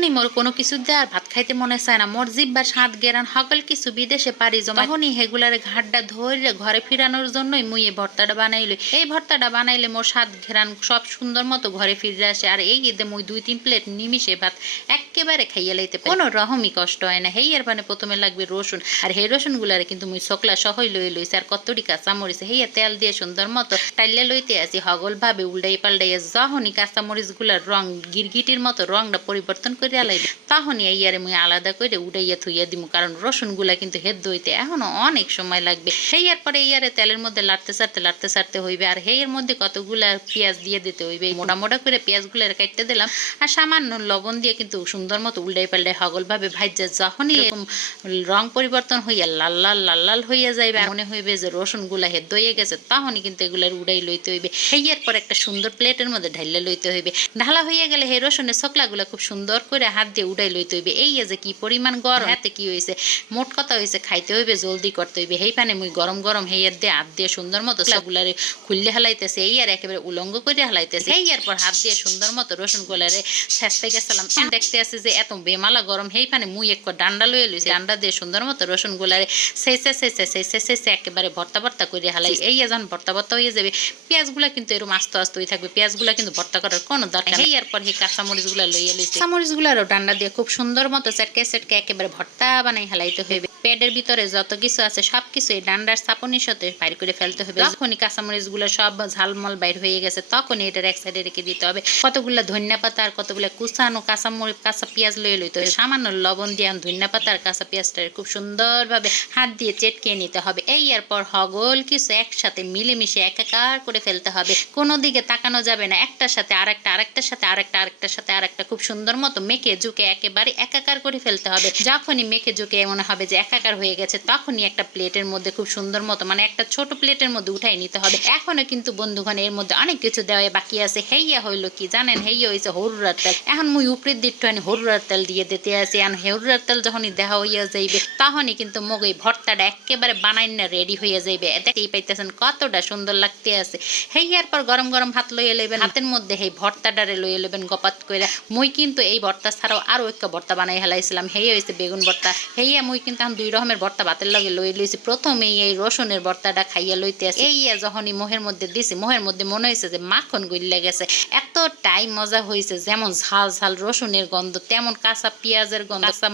যখনই মোর কোনো কিছু দেওয়ার ভাত খাইতে মনে চায় না। মোর জিব্বার স্বাদ গেরান সকল কিছু বিদেশে পারি জমা তখনই হেগুলার ঘাটটা ধরে ঘরে ফিরানোর জন্যই মুই এই ভর্তাটা বানাইলে। এই ভর্তাটা বানাইলে মোর স্বাদ ঘেরান, সব সুন্দর মতো ঘরে ফিরে আসে। আর এই ঈদে মুই দুই তিন প্লেট নিমিষে ভাত একেবারে খাইয়া লাইতে পারি। কোনো রকমই কষ্ট হয় না। হেইয়ার মানে প্রথমে লাগবে রসুন। আর সেই রসুন গুলারে কিন্তু মুই সকলা সহই লই লইছে। আর কতটি কাঁচা মরিচ হেইয়া তেল দিয়ে সুন্দর মতো টাইলে লইতে আসি। হগল ভাবে উল্টাই পাল্টাইয়া যখনই কাঁচা মরিচগুলার রং গিরগিটির মতো রংটা পরিবর্তন করে আলাইবে তখনই এইয়ারে মুই আলাদা করে উড়াইয়া থুইয়া দিমু, কারণ রসুনগুলা কিন্তু হেদ হইতে এখনও অনেক সময় লাগবে। হেইয়ার পরে এইয়ারে তেলের মধ্যে লাড়তে সারতে লাড়তে সারতে হইবে, আর হেয়ের মধ্যে কতগুলা পেঁয়াজ দিয়ে দিতে হইবে। মোটা মোটা করে পেঁয়াজগুলো কাটতে দিলাম, আর সামান্য লবণ দিয়ে কিন্তু সুন্দর মতো উল্টাই পাল্টাই হগল ভাবে ভাজ্যা যখনই এরকম রং পরিবর্তন হইয়া লাল লাল লাল লাল হইয়া যাইবে মনে হইবে যে রসুনগুলা হেদ হয়ে গেছে, তখনই কিন্তু এগুলার উড়াই লইতে হইবে। হেয়ার পর একটা সুন্দর প্লেটের মধ্যে ঢাইলে লইতে হইবে। ঢালা হইয়া গেলে হে রসুনের সকলাগুলো খুব সুন্দর করে হাত দিয়ে উড়াই লইতে হইবে এই যে কি পরিমাণ গরম হাতে কি হয়েছে মোট কথা হয়েছে খাইতে হইবে জলদি করতে হইবে। হেই পানে মুই গরম গরম হেয়ার দিয়ে হাত দিয়ে সুন্দর মতো সবগুলারে খুললে হালাইতেছে এই আর একেবারে উলঙ্গ করে হালাইতেছে। এই আর পর হাত দিয়ে সুন্দর মতো রসুন গোলারে শেষতে গেছিলাম। দেখতে আছে যে এত বেমালা গরম হেই পানে মুই এক ডান্ডা লয়ে লইছি। ডান্ডা দিয়ে সুন্দর মতো রসুন গোলারে সেইসে সেইসে সেইসে সেইসে একেবারে ভর্তা ভর্তা করে হেলাই। এই যখন ভর্তা ভর্তা হয়ে যাবে পেঁয়াজগুলা কিন্তু এরকম আস্তে আস্তে হয়ে থাকবে। পেঁয়াজগুলা কিন্তু ভর্তা করার কোনো দরকার নেই। এরপর এই কাঁচামরিচগুলো লইয়া লইছি। কাঁচামরিচগুলারও ডান্ডা দিয়ে খুব সুন্দর মতো চেটকে চেটকে একেবারে ভর্তা বানাই হালাইতে হইবে। পেটের ভিতরে যত কিছু আছে সব কিছু এই ডান্ডার চাপনির সাথে বাইর করে ফেলতে হবে যখনই কাঁচামরিচগুলো সব ঝালমল বাইর হয়ে গেছে, তখনই এটার এক সাইডে রেখে দিতে হবে। কতগুলা ধনিয়া পাতা আর কতগুলা কুচানো কাঁচামরিচ, কাঁচা পেঁয়াজ লয়ে লইতে হবে। সামান্য লবণ দিয়ে ধনিয়া পাতা আর কাঁচা পেঁয়াজটা খুব সুন্দরভাবে হাত দিয়ে চেটকে নিতে হবে। এই এরপর হগল কিছু একসাথে মিলেমিশে একাকার করে ফেলতে হবে। কোনো দিকে তাকানো যাবে না। একটার সাথে আরেকটা, আরেকটার সাথে আরেকটা, আরেকটার সাথে আরেকটা। খুব সুন্দর মতো মেখে ঝুঁকে একেবারে একাকার করে ফেলতে হবে। যখনই মেখে ঝুঁকে মনে হবে যে একাকার হয়ে গেছে, তখনই একটা প্লেটের মধ্যে খুব সুন্দর মতো মানে একটা ছোট প্লেটের মধ্যে উঠাই নিতে হবে। এখনও কিন্তু বন্ধুগণ এর মধ্যে অনেক কিছু দেওয়া বাকি আছে। হেইয়া হইল কি জানেন? হেইয়া হয়েছে হরুরার তেল। এখন মুই উপরের দিকটা আমি হরুরার তেল দিয়ে দিতে আছি আর হরুরার তেল যখনই দেওয়া হইয়া যাইবে, তখনই কিন্তু মগ এই ভর্তাটা একেবারে বানাই না রেডি হয়ে যাইবে। দেখতেই পাইতেছেন কতটা সুন্দর লাগতে আছে। হেইয়ার পর গরম গরম ভাত লইয়ে লইবেন। হাতের মধ্যে এই ভর্তাটারে লইয়ে লইবেন গপাত করে মুই কিন্তু এই ভর্তা ছাড়াও আরও একটা ভর্তা বানাই হেলাইছিলাম হেই হয়েছে বেগুন ভর্তা। হেইয়া মুই কিন্তু দুই রকমের ভর্তা ভাতের লগে লই লইছি। প্রথমেই এই রসুনের ভর্তাটা খাইয়া লইতে আছে এই যখনই মোহের মধ্যে দিছি, মোহের মধ্যে মনে হয়েছে যে মাখন গইলে গেছে। এতটাই মজা হয়েছে যেমন ঝাল ঝাল রসুনের গন্ধ তেমন কাঁচা পেঁয়াজের গন্ধ কাঁচা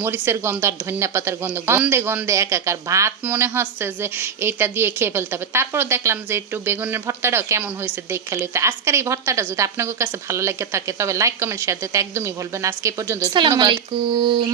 মরিচের গন্ধ আর ধনিয়া পাতার গন্ধ। গন্ধে গন্ধে একাকার ভাত মনে হচ্ছে যে এইটা দিয়ে খেয়ে ফেলতে হবে। তারপর দেখলাম যে একটু বেগুনের ভর্তাটাও কেমন হয়েছে দেখে লইতে আজকের এই ভর্তাটা যদি আপনাদের কাছে ভালো লাগে থাকে তবে লাইক কমেন্ট শেয়ার দিতে একদমই ভুলবেন আজকে পর্যন্ত আসসালামু আলাইকুম।